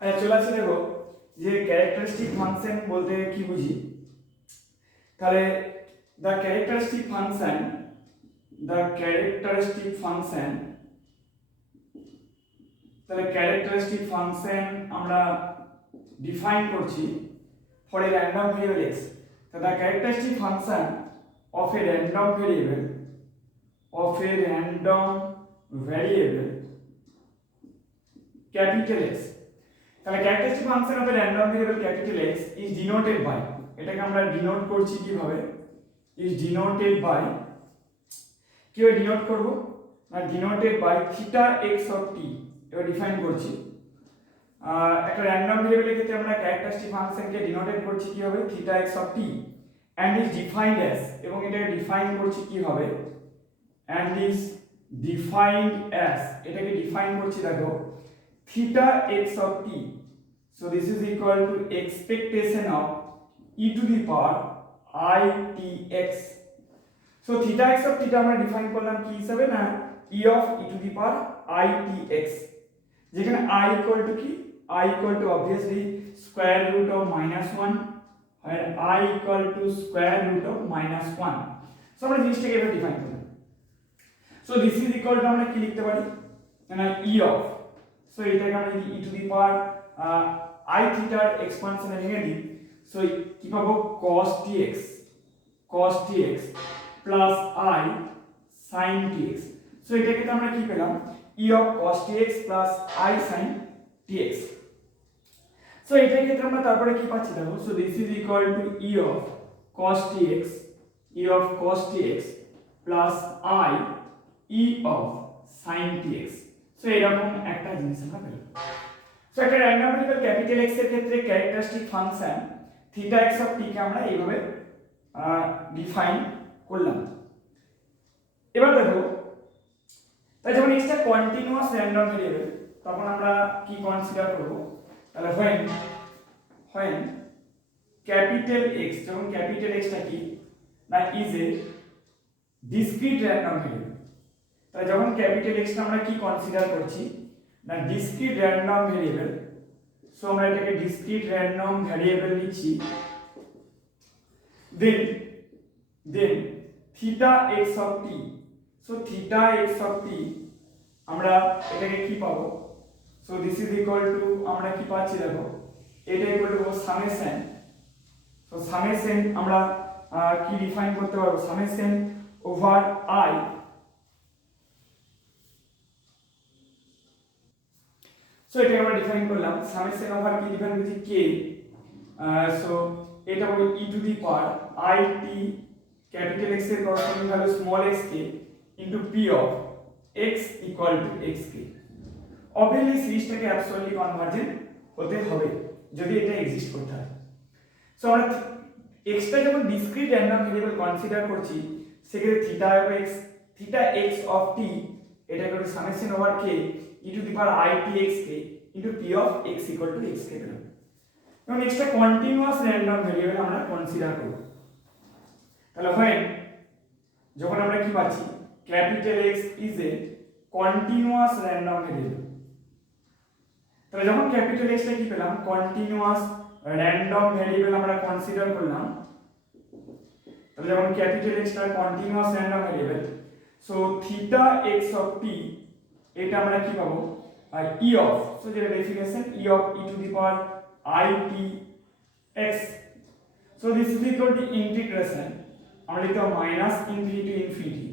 আচ্ছা চলে আসি, দেখো যে ক্যারেক্টারিস্টিক ফাংশন বলতে কি বুঝি। তাহলে দ্য ক্যারেক্টারিস্টিক ফাংশন তাহলে ক্যারেক্টারিস্টিক ফাংশন আমরা ডিফাইন করছি for a random variable x। তো the characteristic function of a random variable capital x। তাহলে characteristic function of a random variable capital x is denoted by, এটাকে আমরা denote করছি কিভাবে, is denoted by, কিভাবে denote করব না, denoted by theta x of t। এবার define করছি একটা র্যান্ডম ভেরিয়েবলের ক্ষেত্রে আমরা ক্যারেক্টারিস্টিক ফাংশনকে ডিনোটেড করছি কিভাবে, theta x of t and is defined as, এবং এটাকে ডিফাইন করছি কিভাবে, and is defined as, এটাকে ডিফাইন করছি দেখো theta x of t, so this is equal to expectation of e to the power I t x. so theta x of t আমরা define করলাম কি হিসাবে না e of e to the power I t x, যেখানে I equal to কি, I equal to obviously square root of -1 and I equal to square root of -1. so আমরা জিনিসটাকে এভাবে ডিফাইন করলাম। so this is equal to আমরা কি লিখতে পারি না e of, so এটাকে আমরা যদি e to the power I theta expansion লিখে দিই, so কি পাবো cos tx plus I sin tx। so এটাকে তো আমরা কি পেলাম e of cos tx plus I sin tx। so এটার ক্ষেত্রে আমরা তারপরে কি পাচ্ছি দেখো, so this is equal to e of cos tx plus I e of sin tx। so এরকম একটা জিনিস আমরা পেলাম। so একটা র্যান্ডম ভেরিয়েবল ক্যাপিটাল x এর ক্ষেত্রে characteristic function theta x of t কে আমরা এইভাবে ডিফাইন করলাম। এবার দেখো তাই যখন x টা কন্টিনিউয়াস র্যান্ডম ভেরিয়েবল তখন আমরা কি কনসিডার করব, তাহলে when ক্যাপিটাল x, যখন ক্যাপিটাল x টা কি না is a discrete random variable, তাহলে যখন ক্যাপিটাল x টা আমরা কি কনসিডার করছি না ডিসক্রিট র্যান্ডম ভেরিয়েবল, সো আমরা এটাকে ডিসক্রিট র্যান্ডম ভেরিয়েবল লিখছি, then theta x of t, so theta x of t আমরা এটাকে কি পাবো, so this is equal to আমরা কি পাচ্ছি দেখো এটা equal two summation, so summation আমরা কি ডিফাইন করতে পারবো, সামেশন ওভার I, so এটা আমরা ডিফাইন করলাম সামেশন ওভার কি ডিফাইন করছি k, so এটা হলো e to the power I t capital x এর করসপন্ডিং ভ্যালু স্মল x কে into p of x equal to xk। Obviously সিরিজটাকে অ্যাবসলিউটলি কনভার্জেন্ট হতে হবে যদি এটা এক্সিস্ট করতে হয়। সো আমরা x টা যখন ডিসক্রিট র্যান্ডম ভেরিয়েবল কনসিডার করছি সেক্ষেত্রে থিটা x অফ t এটা করে summation over k e to the power I t x k into p of x equal to xk পেলাম। এবং x টা কন্টিনিউয়াস র্যান্ডম ভেরিয়েবল আমরা কনসিডার করব, তাহলে when যখন আমরা কি পাচ্ছি capital x is a continuous random variable, তাহলে যখন ক্যাপিটাল x টা কি পেলাম কন্টিনিউয়াস র্যান্ডম ভেরিয়েবল আমরা কনসিডার করলাম, তাহলে যখন ক্যাপিটাল x টা continuous random variable, so theta x of t এটা আমরা কি পাবো e অফ, সো যেটা definition e of e to the power I t x, so this is equal to integration আমরা লিখতে পাবো minus infinity to infinity,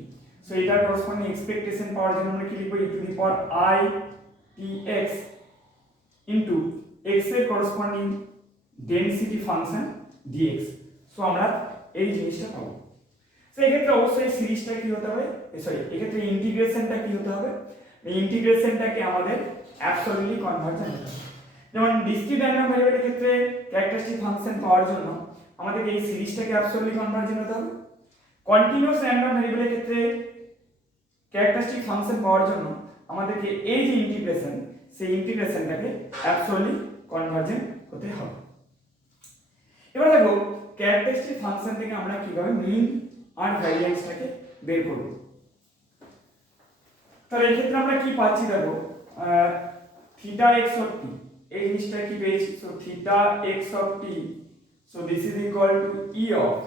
so এটা corresponding expectation পাওয়ার জন্য আমরা কি লিখব e to the power I t x into x এর corresponding density function dx। So আমরা এই জিনিসটা পাবো। সো এই ক্ষেত্রে অবশ্যই সিরিজটা কি হতে হবে, সরি এই ক্ষেত্রে ইন্টিগ্রেশনটা কি হতে হবে, এই ইন্টিগ্রেশনটাকে আমাদের অ্যাবসলিউটলি কনভার্জেন্ট হতে হবে। যেমন ডিসক্রিট র্যান্ডম ভেরিয়েবলের ক্ষেত্রে ক্যারেক্টারিস্টিক ফাংশন পাওয়ার জন্য আমাদের এই সিরিজটাকে অ্যাবসলিউটলি কনভার্জেন্ট হতে হবে। কন্টিনিউয়াস র্যান্ডম ভেরিয়েবলের ক্ষেত্রে ক্যারেক্টারিস্টিক ফাংশন পাওয়ার জন্য আমাদেরকে এই যে ইন্টিগ্রেশন সেই ইন্টিগ্রেশনটাকে অ্যাবসলিউটলি কনভার্জেন্ট হতে হবে। এবার দেখো ক্যারেক্টারিস্টিক ফাংশন থেকে আমরা কিভাবে মিন আর ভ্যারিয়েন্সটাকে বের করব। তাহলে এই ক্ষেত্রে আমরা কি পাচ্ছি দেখো থিটা x অফ t, এই জিনিসটা কি পেয়েছি so theta x of t so this is equal to e of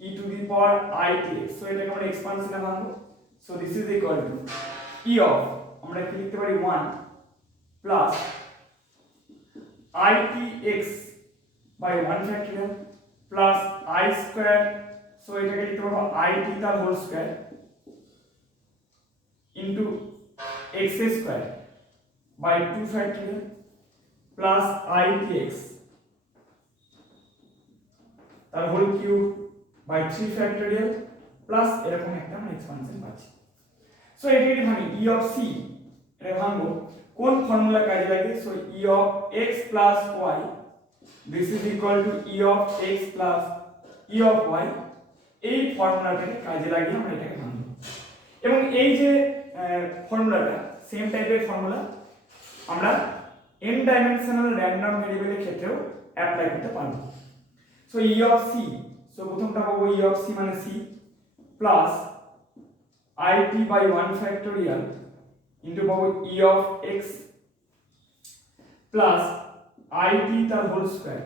e to the power i t x so এটাকে আমরা এক্সপানশনে ভাঙবো so this is equal to e of আমরা কি লিখতে পারি 1 plus i t x by 1 factorial plus i square so এটাকে লিখতে পারবো আই টি তার whole square into x square by 2 factorial plus i t x তার whole cube by 3 factorial plus এরকম একটা আমরা এক্সপানশন পাচ্ছি সো এটাকে ভাঙি ই অফ সি এটা ভাঙবো কোন ফর্মুলা কাজে লাগে so e of x plus y this is equal to e of x plus E of y এই ফর্মুলাটাকে কাজে লাগিয়ে আমরা এটাকে ভাঙবো এবং এই যে ফর্মুলাটা সেম টাইপের ফর্মুলা আমরা n ডাইমেনশনাল র্যান্ডম ভেরিয়েবলের ক্ষেত্রেও অ্যাপ্লাই করতে পারবো so e of c so প্রথমটা পাবো ই অফ সি মানে c plus it by 1 factorial into পাবো e of x plus it তার whole square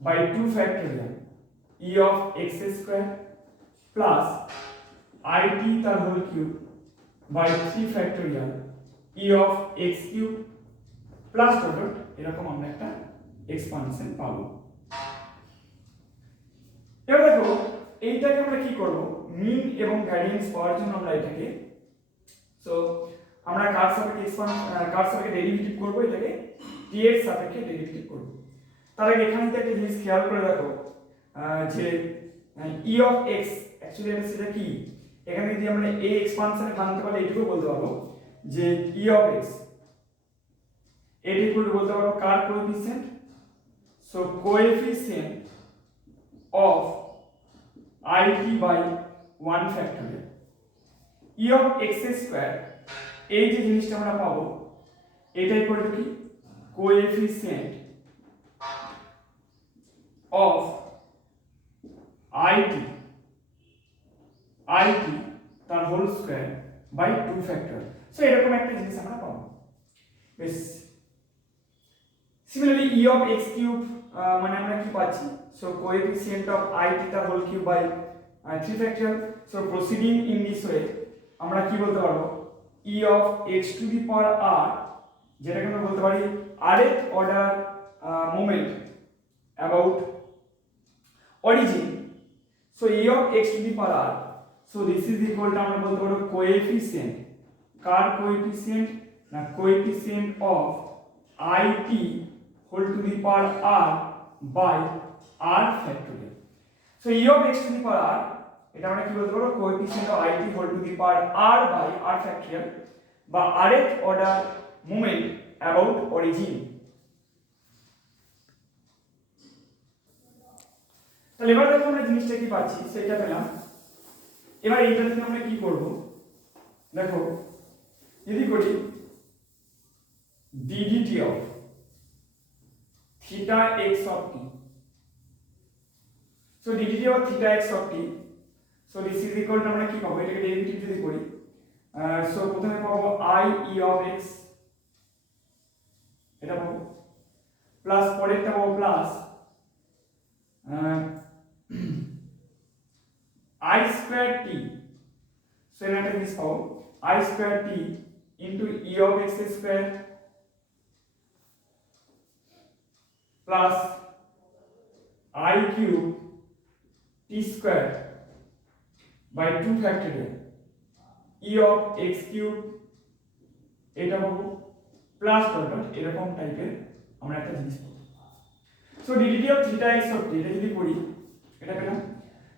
by 2 factorial e of x square plus it তার হোল কিউব by 3 factorial e of x cube plus dot dot এরকম আমরা একটা expansion পাবো এবার দেখো এইটাকে আমরা কি করব মিন এবং ভ্যারিয়েন্স পাওয়ার জন্য আমরা এটাকে সো আমরা কার সাপেক্ষে কার সাপেক্ষে ডেরিভেটিভ করব এটাকে t এর সাপেক্ষে ডেরিভেটিভ করব তার আগে এখানে একটা জিনিস খেয়াল করে দেখো যে e of x অ্যাকচুয়ালি এটা সেটা কি এখানে যদি আমরা এই এক্সপানশনে ভাঙতে পারলে এটুকু বলতে পারবো যে e of x এটা ইকুয়াল টু বলতে পারবো কার coefficient so coefficient of it by 1 factorial e of x square এই যে জিনিসটা আমরা পাবো এটা ইকুয়াল টু কি কোএফিসিয়েন্ট অফ it তার whole square by 2 factorial so এরকম একটা জিনিস আমরা পাবো বেশ similarly e of x cube মানে আমরা কি পাচ্ছি সো কোএফিসিয়েন্ট অফ it তার whole cube by 3 factorial so proceeding in this way আমরা কি বলতে পারবো e of x to the power r যেটাকে আমরা বলতে পারি rth order moment about origin so e of x to the power r so this is equal to আমরা বলতে পারবো কোএফিসিয়েন্ট কার কোএফিসিয়েন্ট না coefficient of it whole to the power r by r factorial so e of x to the power r এটা আমরা কি বলতে পারবো coefficient of it whole to the power r by r factorial বা rth order moment about origin তাহলে এবার দেখো আমরা জিনিসটা কি পাচ্ছি সেটা পেলাম এবার এইটা থেকে আমরা কি করব দেখো যদি করি ddt of theta x of t so ddt of theta x of t so this is equal to আমরা কি পাবো এটাকে ডেরিভেটিভ যদি করি so প্রথমে পাবো i e of x এটা পাবো প্লাস পরেরটা পাবো plus i square t so এটা জিনিস পাবো i square t into e of x square plus I cube t square by 2 factorial e of x cube এটা পাবো প্লাস ডট ডট এরকম টাইপের আমরা একটা জিনিস পাবো so ddt of theta x of t এটা যদি করি এটা পেলাম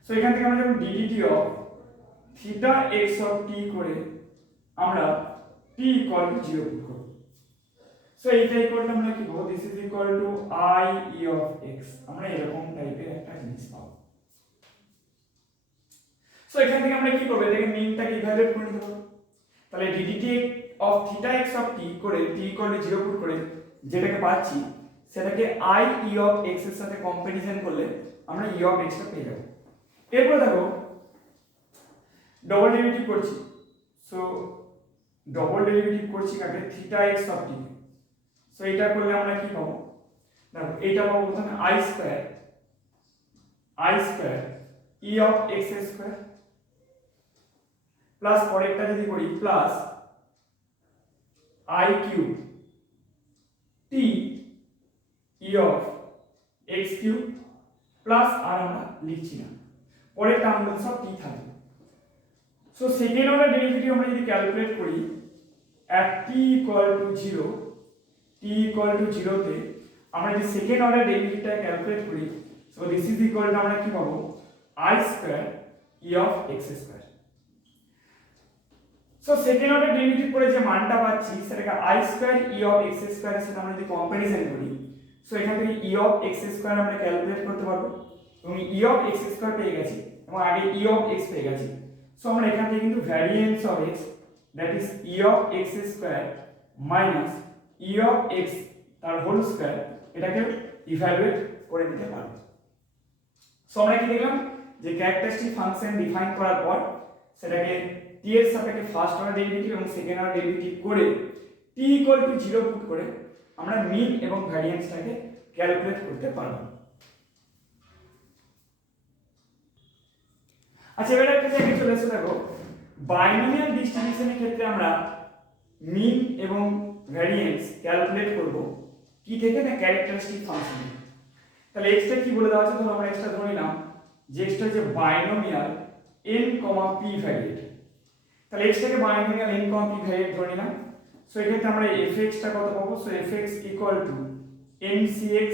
সো এখান থেকে আমরা যখন ddt of theta x of t করে আমরা t equal to 0 পুট করব সো এইটা ইকুয়াল টু আমরা কি পাবো this is equal to i e of x আমরা এরকম টাইপের একটা জিনিস পাবো সো এখান থেকে আমরা কি করব এটাকে মিনটাকে ইভালুয়েট করে দেব তাহলে ddt of theta x of t করে t equal to 0 পুট করে যেটাকে পাচ্ছি সেটাকে i e of x এর সাথে কম্পারিজন করলে আমরা e of x টা পেয়ে যাব এরপর দেখো ডবল ডেরিভেটিভ করছি সো ডবল ডেরিভেটিভ করছি কাকে theta x of t so এটা করলে আমরা কি পাবো, দেখো এটা পাবো প্রথমে i square e of x square plus পরেরটা যদি করি plus i cube t e of x cube plus আর আমরা লিখছি না, পরের টার্মগুলো সব t থাকবে। সো সেকেন্ড অর্ডার ডেরিভেটিভ আমরা যদি ক্যালকুলেট করি at t equal to 0 তে আমরা যদি সেকেন্ড অর্ডার ডেরিভেটিভটা ক্যালকুলেট করি, so this is equal to আমরা কি পাবো i square e of x square. So second order derivative করে যে মানটা পাচ্ছি সেটাকে i square e of x square এর সাথে আমরা যদি কম্পারিজন করি, সো এখান থেকে e অফ x স্কয়ার আমরা ক্যালকুলেট করতে পারবো এবং e অফ x স্কয়ার পেয়ে গেছি এবং আগে e অফ x পেয়ে গেছি। সো আমরা এখান থেকে কিন্তু variance of x that is e of x square minus e of x তার হোল স্কয়ার এটাকে ইভালুয়েট করে নিতে পারবো। সো আমরা কি দেখলাম যে ক্যারেক্টারিস্টিক ফাংশন ডিফাইন করার পর সেটাকে t এর সাপেক্ষে ফার্স্ট অর্ডার ডেরিভেটিভ এবং সেকেন্ড অর্ডার ডেরিভেটিভ করে t ইকুয়াল টু 0 পুট করে আমরা মিন এবং ভ্যারিয়েন্সটাকে ক্যালকুলেট করতে পারবো। আচ্ছা এবারে একটা জায়গায় চলে এসে দেখো বাইনোমিয়াল ডিস্ট্রিবিউশনের ক্ষেত্রে আমরা মিন এবং ভ্যারিয়েন্স ক্যালকুলেট করব কি থেকে, না ক্যারেক্টারিস্টিক ফাংশন। তাহলে x টা কি বলে দেওয়া আছে, ধরো আমরা x টা ধরে নিলাম যে x টা হচ্ছে বাইনোমিয়াল n, p ভ্যারিয়েট। তাহলে x টাকে বাইনোমিয়াল n, p ভ্যারিয়েট ধরে নিলাম। সো এক্ষেত্রে আমরা fx টা কত পাবো, so fx equal to ncx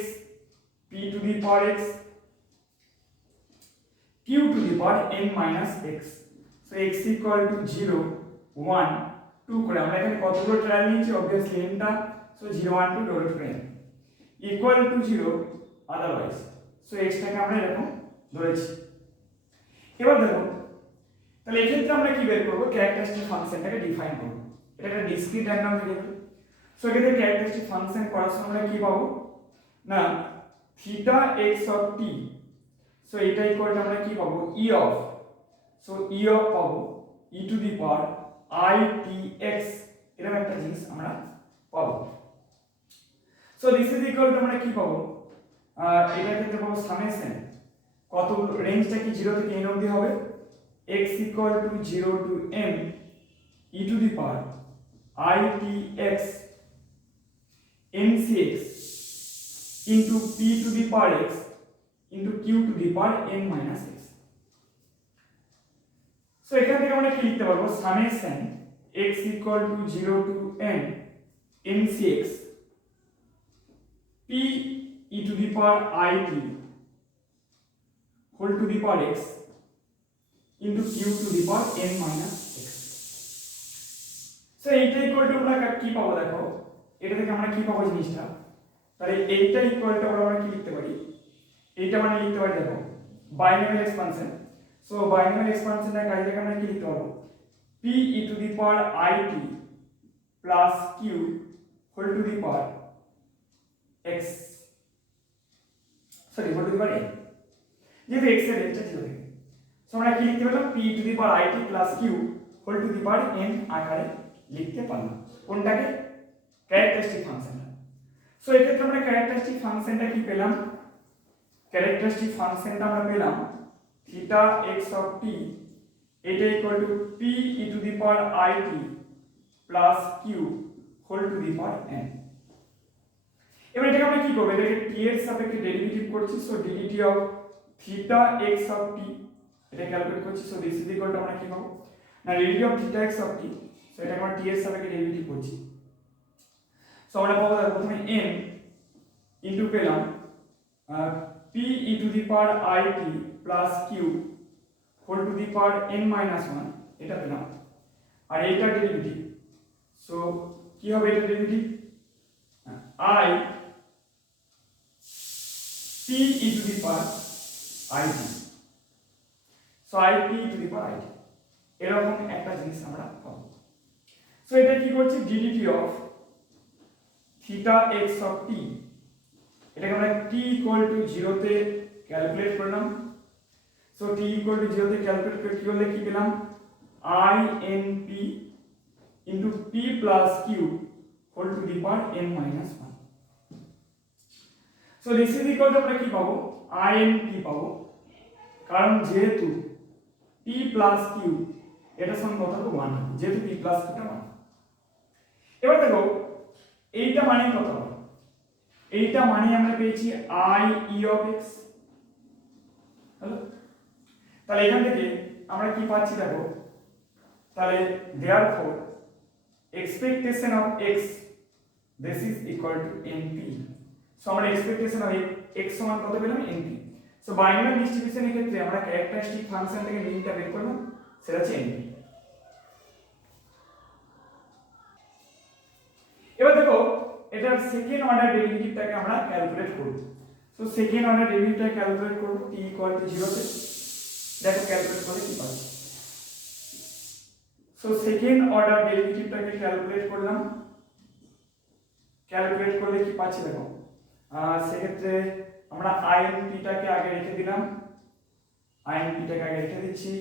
p to the power x q two the power n minus x। So x equal two 0 1 2 করে আমরা এখানে কতগুলো ট্রায়াল নিয়েছি, অবভিয়াসলি n টা। So 0 1 2 dot trial equal to 0 otherwise. So x টাকে আমরা এরকম ধরেছি। এবার দেখো তাহলে এই ক্ষেত্রে আমরা কি বের করব, ক্যারেক্টারিস্টিক ফাংশনটাকে ডিফাইন করব। এটা একটা ডিসক্রিট র্যান্ডম ভেরিয়েবল। সো এক্ষেত্রে ক্যারেক্টারিস্টিক ফাংশন করার সময় আমরা কি পাবো, না theta x of t। So এটা ইকুয়াল টু আমরা কি পাবো e of, so e of পাবো e to the power i t x, এরকম একটা জিনিস আমরা পাবো। So this is equal to আমরা কি পাবো, এটা ক্ষেত্রে পাবো সামেশন, কত রেঞ্জটা কি 0 থেকে n অবধি হবে, x equal to 0 to m e to the power I t x ncx into p to the power x into q to the power n minus x। So এখান থেকে আমরা কি লিখতে পারবো, summation x equal to 0 to n ncx p e to the power I t whole to the power x into q to the power n minus x। So এইটা equal to আমরা কি পাবো, দেখো এটা থেকে আমরা কি পাবো জিনিসটা, তাহলে এইটা ইকুয়াল টু আমরা কি লিখতে পারি, এইটা মানে লিখতে পারি দেখো বাইনোমিয়াল এক্সপানশন। সো বাইনোমিয়াল এক্সপানশনের কাজে থেকে আমরা কি লিখতে পারবো, p e to the power I t plus q whole to the power x, sorry whole to the power n, যেহেতু x এর রেঞ্জটা ছিল দেখে। সো আমরা কি লিখতে পেলাম, p to the power it plus q whole to the power n আকারে লিখতে পারলাম কোনটাকে, ক্যারেক্টারিস্টিক ফাংশনটা। সো এক্ষেত্রে আমরা ক্যারেক্টারিস্টিক ফাংশনটা কি পেলাম, ক্যারেক্টারিস্টিক ফাংশনটা আমরা পেলাম থিটা x অফ t এটা equal to p e to the power it plus q whole to the power n। এবার এটাকে আমরা কি করব, এটাকে t এর সাপেক্ষে ডেরিভেটিভ করছি। So dt of theta x of t এটা ক্যালকুলেট করছি। So this is equal to আমরা কি পাবো, না dt of theta x of t, so এটা আমরা t এর সাপেক্ষে ডেরিভেটিভ করছি। সো আমরা পাবো প্রথমে n ইনটু পেলাম p e to the power it plus q whole to the power n minus 1 এটা পেলাম, আর এইটা ডেরিভেটিভ। সো কি হবে এটা derivative, I p e to the power it, so I p e to the power it এরকম একটা জিনিস আমরা পাবো। সো এটা কি করছি, dt of theta x of t এটাকে আমরা t ইকুয়াল টু 0 তে ক্যালকুলেট করলাম। সো t ইকুয়াল টু 0 তে ক্যালকুলেট করে কি হলে কি পেলাম, I n p into p plus q whole to the power n minus 1। So this is equal to আমরা কি পাবো INP পাবো, কারণ যেহেতু P প্লাস Q এটা সমান কত হবে 1 হবে, যেহেতু P প্লাস Q টা 1। এবার দেখো এইটা মানে কত হবে, এইটা মানে আমরা পেয়েছি IE অফ x। হ্যালো, তাহলে এখান থেকে আমরা কি পাচ্ছি দেখো, তাহলে therefore expectation of x this is equal to NP। So আমরা expectation of x সমান কত পেলাম NP। সো বাইনোমিয়াল ডিস্ট্রিবিউশনের ক্ষেত্রে আমরা ক্যারেক্টারিস্টিক ফাংশন থেকে মিনটা বের করলাম, সেটা হচ্ছে NP। এবার দেখো এটার সেকেন্ড অর্ডার ডেরিভেটিভটাকে আমরা ক্যালকুলেট করব। সো সেকেন্ড অর্ডার ডেরিভেটিভটা ক্যালকুলেট করব t = 0 তে। দেখো ক্যালকুলেট করে কি পাচ্ছি। সো সেকেন্ড অর্ডার ডেরিভেটিভটাকে ক্যালকুলেট করলাম, ক্যালকুলেট করলে কি পাচ্ছি দেখো, সেক্ষেত্রে আমরা INP টাকে আগে রেখে দিলাম, INP টাকে আগে রেখে দিচ্ছি।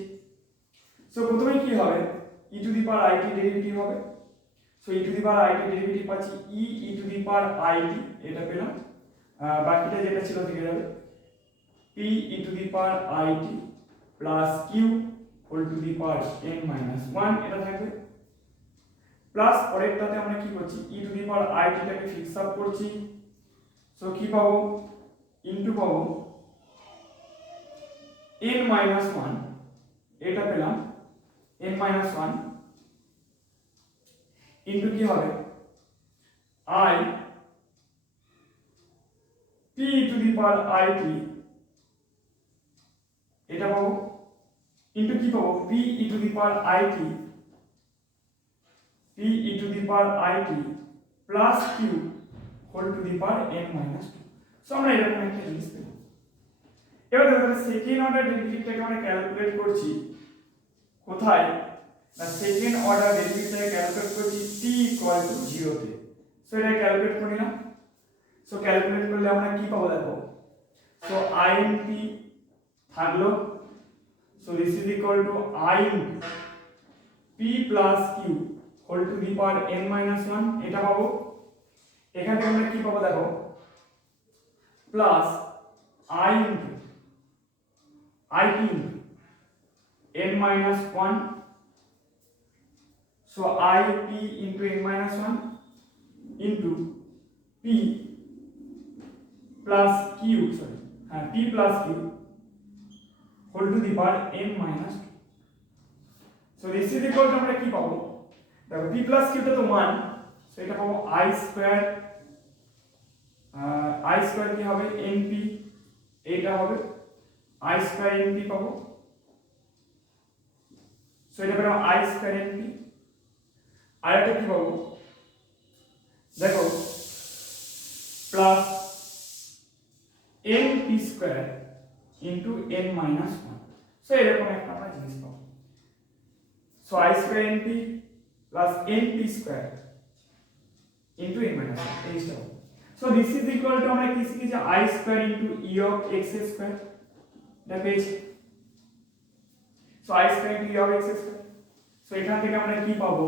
সো প্রথমে কি হবে e to the power it derivative হবে। So e to the power it derivative পাচ্ছি e to the power it, এটা পেলাম, বাকিটা যেটা ছিল থেকে যাবে p e to the power it plus q whole to the power n-1 এটা থাকবে, প্লাস পরেরটাতে আমরা কি করছি e to the power it টাকে ফিক্স আপ করছি। সো কি পাবো ইনটু পাবো n-1, এটা পেলাম n-1 ইনটু কি হবে I p to the power it, এটা পাবো ইনটু কি পাবো p e to the power it, p e to the power it plus q whole to the power n-2। So আমরা এরকম একটা জিনিস পেলাম। এবার দেখো সেকেন্ড অর্ডার ডেরিভেটিভটাকে আমরা ক্যালকুলেট করছি কোথায়, না সেকেন্ড অর্ডার ডেরিভেটিভটাকে ক্যালকুলেট করছি t = 0 তে। সো এটা ক্যালকুলেট করে নিলাম। সো ক্যালকুলেট করলে আমরা কি পাবো দেখো, সো INP থাকলো, so this is equal to I p plus q whole to the power n-1, এটা পাবো। এখান থেকে আমরা কি পাবো দেখো, plus I into it into n-1, so IP into n-1 into p plus q, sorry, p plus q whole to the power n-2। so this is equal to আমরা কি পাবো দেখো p plus q টা তো 1, so এটা পাবো I square কি হবে np, এটা হবে I স্কয়ার np পাবো। so এটা পেলাম I স্কয়ার np, আর এটা কি পাবো দেখো plus np square into n-1। So এরকম একটা আমরা জিনিস পাবো। So I square np plus np square into n-1 এই staff. So this is equal to আমরা কি শিখেছি I square into e of x square, এটা পেয়েছি। So I square into e of x square. So এখান থেকে আমরা কি পাবো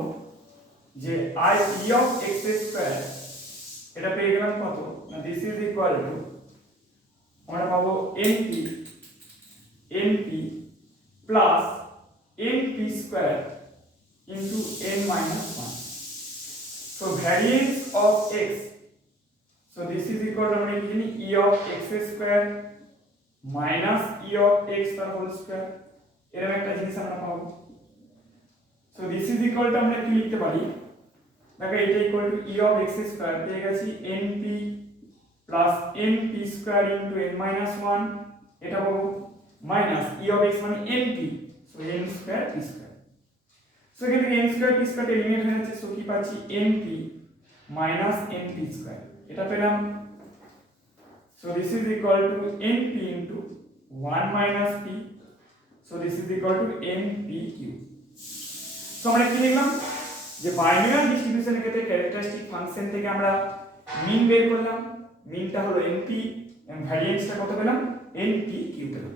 যে I e of x square এটা পেয়ে গেলাম কত, না দিস ইজ ইকুয়াল টু আমরা পাবো np plus np square into n-1। So variance of x, so this is equal to আমরা কি জানি e of x square minus e of x তার হোল স্কয়ার, এরকম একটা জিনিস আমরা পাবো। So this is equal to আমরা কি লিখতে পারি দেখো এটা equal two e of x square পেয়ে গেছি np plus np square into n-1, এটা পাবো মাইনাস e অফ x মানে np, so n square p square. So এখান থেকে n square p square eliminate হয়ে যাচ্ছে। সো কি পাচ্ছি np মাইনাস np স্কয়ার, এটা পেলাম। So this is equal two np into 1 minus p, so this is equal two npq। So আমরা কি লিখলাম যে বাইনোমিয়াল ডিস্ট্রিবিউশনের ক্ষেত্রে ক্যারেক্টারিস্টিক ফাংশন থেকে আমরা মিন বের করলাম, মিনটা হলো np এবং ভ্যারিয়েন্সটা কত পেলাম npq পেলাম।